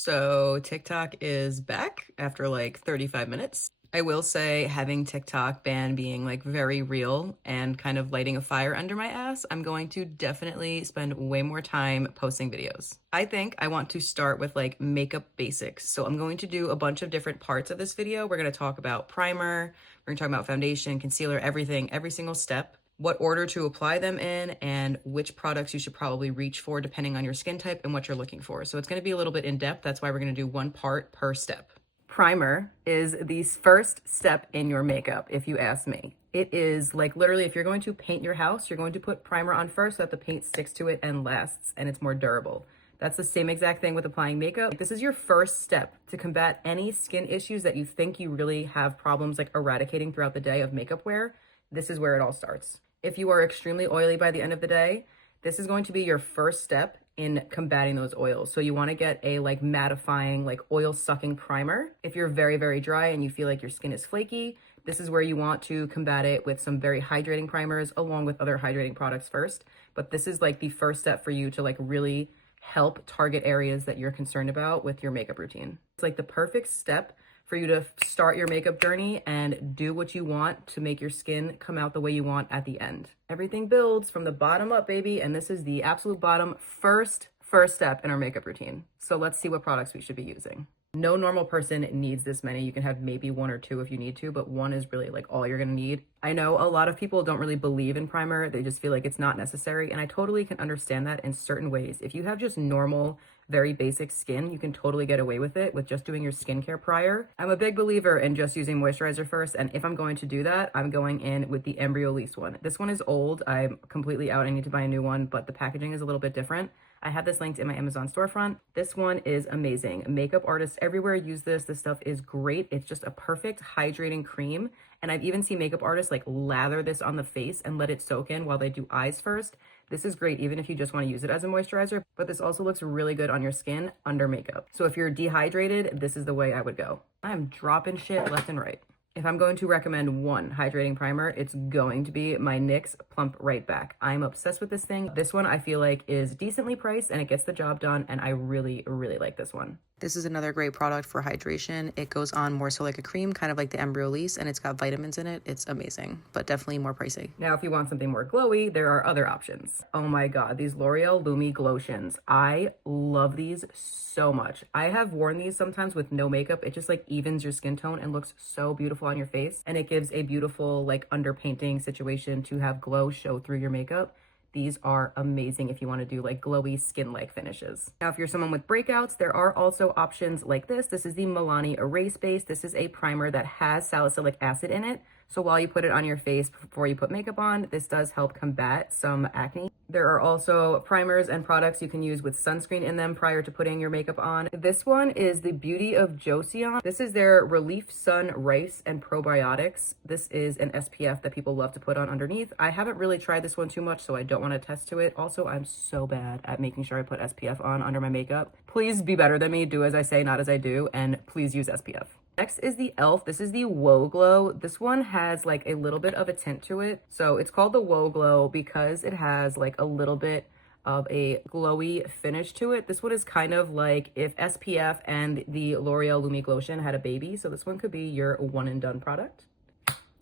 So TikTok is back after like 35 minutes. I will say having TikTok ban being like very real and kind of lighting a fire under my ass, I'm going to definitely spend way more time posting videos. I think I want to start with like makeup basics. So I'm going to do a bunch of different parts of this video. We're going to talk about primer, we're going to talk about foundation, concealer, everything, every single step, what order to apply them in, and which products you should probably reach for depending on your skin type and what you're looking for. So it's going to be a little bit in depth. That's why we're going to do one part per step. Primer is the first step in your makeup, if you ask me. It is like literally if you're going to paint your house, you're going to put primer on first so that the paint sticks to it and lasts and it's more durable. That's the same exact thing with applying makeup. This is your first step to combat any skin issues that you think you really have problems like eradicating throughout the day of makeup wear. This is where it all starts. If you are extremely oily by the end of the day, this is going to be your first step in combating those oils. So you want to get a like mattifying, like oil sucking primer. If you're very, very dry and you feel like your skin is flaky, this is where you want to combat it with some very hydrating primers along with other hydrating products first. But this is like the first step for you to like really help target areas that you're concerned about with your makeup routine. It's like the perfect step for you to start your makeup journey and do what you want to make your skin come out the way you want at the end. Everything builds from the bottom up, baby, and this is the absolute bottom first step in our makeup routine. So let's see what products we should be using. No normal person needs this many. You can have maybe one or two if you need to, but one is really like all you're gonna need. I know a lot of people don't really believe in primer. They just feel like it's not necessary, and I totally can understand that in certain ways. If you have just normal, very basic skin, you can totally get away with it with just doing your skincare prior. I'm a big believer in just using moisturizer first, and if I'm going to do that, I'm going in with the Embryolisse one. This one is old. I'm completely out. I need to buy a new one, but the packaging is a little bit different. I have this linked in my Amazon storefront. This one is amazing. Makeup artists everywhere use this. This stuff is great. It's just a perfect hydrating cream. And I've even seen makeup artists like lather this on the face and let it soak in while they do eyes first. This is great even if you just want to use it as a moisturizer, but this also looks really good on your skin under makeup. So if you're dehydrated, this is the way I would go. I'm dropping shit left and right. If I'm going to recommend one hydrating primer, it's going to be my NYX Plump Right Back. I'm obsessed with this thing. This one I feel like is decently priced and it gets the job done, and I really, really like this one. This is another great product for hydration. It goes on more so like a cream, kind of like the Embryolisse, and it's got vitamins in it. It's amazing, but definitely more pricey. Now, if you want something more glowy, there are other options. Oh my God, these L'Oreal Lumi Glotions. I love these so much. I have worn these sometimes with no makeup. It just like evens your skin tone and looks so beautiful on your face. And it gives a beautiful like underpainting situation to have glow show through your makeup. These are amazing if you want to do like glowy skin-like finishes. Now, if you're someone with breakouts, there are also options like this. This is the Milani Erase Base. This is a primer that has salicylic acid in it. So while you put it on your face before you put makeup on, this does help combat some acne. There are also primers and products you can use with sunscreen in them prior to putting your makeup on. This one is the Beauty of Joseon. This is their Relief Sun Rice and Probiotics. This is an SPF that people love to put on underneath. I haven't really tried this one too much, so I don't want to attest to it. Also, I'm so bad at making sure I put SPF on under my makeup. Please be better than me. Do as I say, not as I do, and please use SPF. Next is the e.l.f. This is the Whoa Glow. This one has like a little bit of a tint to it. So it's called the Whoa Glow because it has like a little bit of a glowy finish to it. This one is kind of like if SPF and the L'Oreal Lumi Glotion had a baby. So this one could be your one and done product.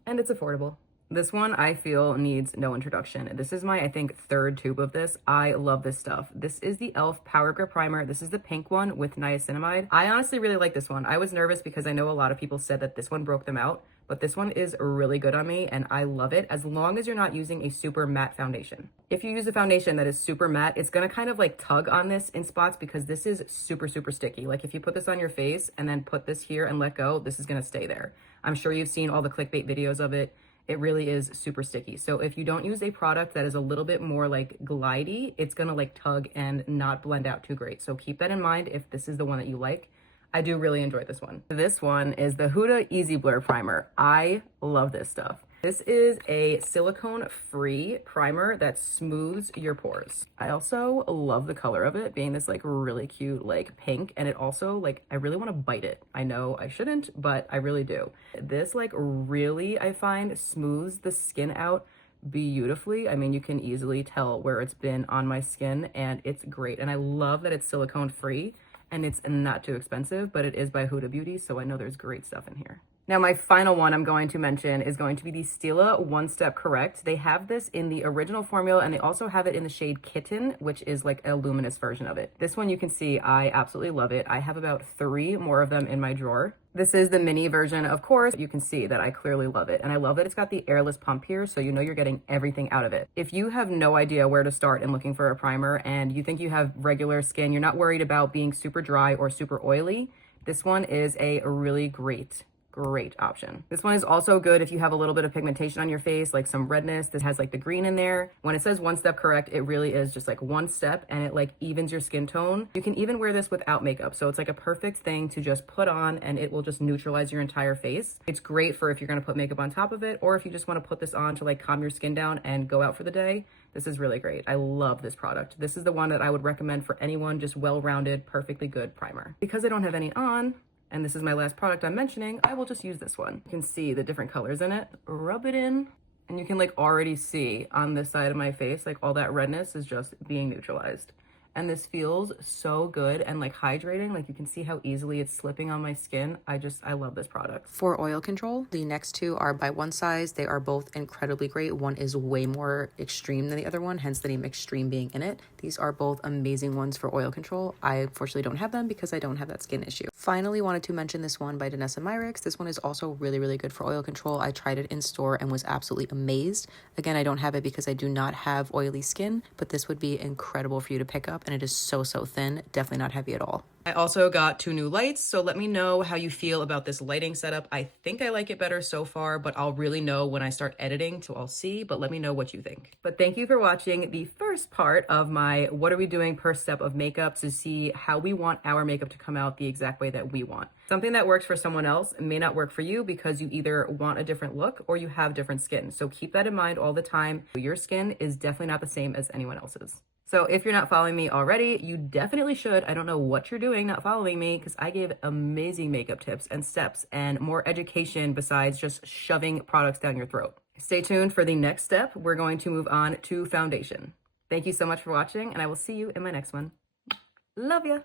And it's affordable. This one I feel needs no introduction. This is my, I think, third tube of this. I love this stuff. This is the e.l.f. Power Grip Primer. This is the pink one with niacinamide. I honestly really like this one. I was nervous because I know a lot of people said that this one broke them out, but this one is really good on me and I love it as long as you're not using a super matte foundation. If you use a foundation that is super matte, it's gonna kind of like tug on this in spots because this is super, super sticky. Like if you put this on your face and then put this here and let go, this is gonna stay there. I'm sure you've seen all the clickbait videos of it. It really is super sticky. So if you don't use a product that is a little bit more like glidey, it's gonna like tug and not blend out too great. So keep that in mind if this is the one that you like. I do really enjoy this one. This one is the Huda Easy Blur Primer. I love this stuff. This is a silicone-free primer that smooths your pores. I also love the color of it being this like really cute like pink, and it also like I really want to bite it. I know I shouldn't, but I really do. This like really I find smooths the skin out beautifully. I mean, you can easily tell where it's been on my skin and it's great. And I love that it's silicone free and it's not too expensive, but it is by Huda Beauty, so I know there's great stuff in here. Now, my final one I'm going to mention is going to be the Stila One Step Correct. They have this in the original formula, and they also have it in the shade Kitten, which is like a luminous version of it. This one you can see, I absolutely love it. I have about 3 more of them in my drawer. This is the mini version, of course. You can see that I clearly love it. And I love that it's got the airless pump here, so you know you're getting everything out of it. If you have no idea where to start in looking for a primer and you think you have regular skin, you're not worried about being super dry or super oily, this one is a really great option. This one is also good if you have a little bit of pigmentation on your face, like some redness. This has like the green in there. When it says One Step Correct, it really is just like one step, and it like evens your skin tone. You can even wear this without makeup, so it's like a perfect thing to just put on, and it will just neutralize your entire face. It's great for if you're gonna put makeup on top of it, or if you just wanna put this on to like calm your skin down and go out for the day. This is really great. I love this product. This is the one that I would recommend for anyone, just well-rounded, perfectly good primer. Because I don't have any on, and this is my last product I'm mentioning, I will just use this one. You can see the different colors in it. Rub it in, and you can like already see on this side of my face, like all that redness is just being neutralized. And this feels so good and like hydrating. Like you can see how easily it's slipping on my skin. I love this product. For oil control, the next two are by One Size. They are both incredibly great. One is way more extreme than the other one, hence the name extreme being in it. These are both amazing ones for oil control. I unfortunately don't have them because I don't have that skin issue. Finally, wanted to mention this one by Danessa Myricks. This one is also really good for oil control. I tried it in store and was absolutely amazed. Again, I don't have it because I do not have oily skin, but this would be incredible for you to pick up, and it is so thin, definitely not heavy at all. I also got 2 new lights, so let me know how you feel about this lighting setup. I think I like it better so far, but I'll really know when I start editing, so I'll see, but let me know what you think. But thank you for watching the first part of my what are we doing per step of makeup to see how we want our makeup to come out the exact way that we want. Something that works for someone else may not work for you because you either want a different look or you have different skin. So keep that in mind all the time. Your skin is definitely not the same as anyone else's. So if you're not following me already, you definitely should. I don't know what you're doing not following me, because I gave amazing makeup tips and steps and more education besides just shoving products down your throat. Stay tuned for the next step. We're going to move on to foundation. Thank you so much for watching, and I will see you in my next one. Love ya!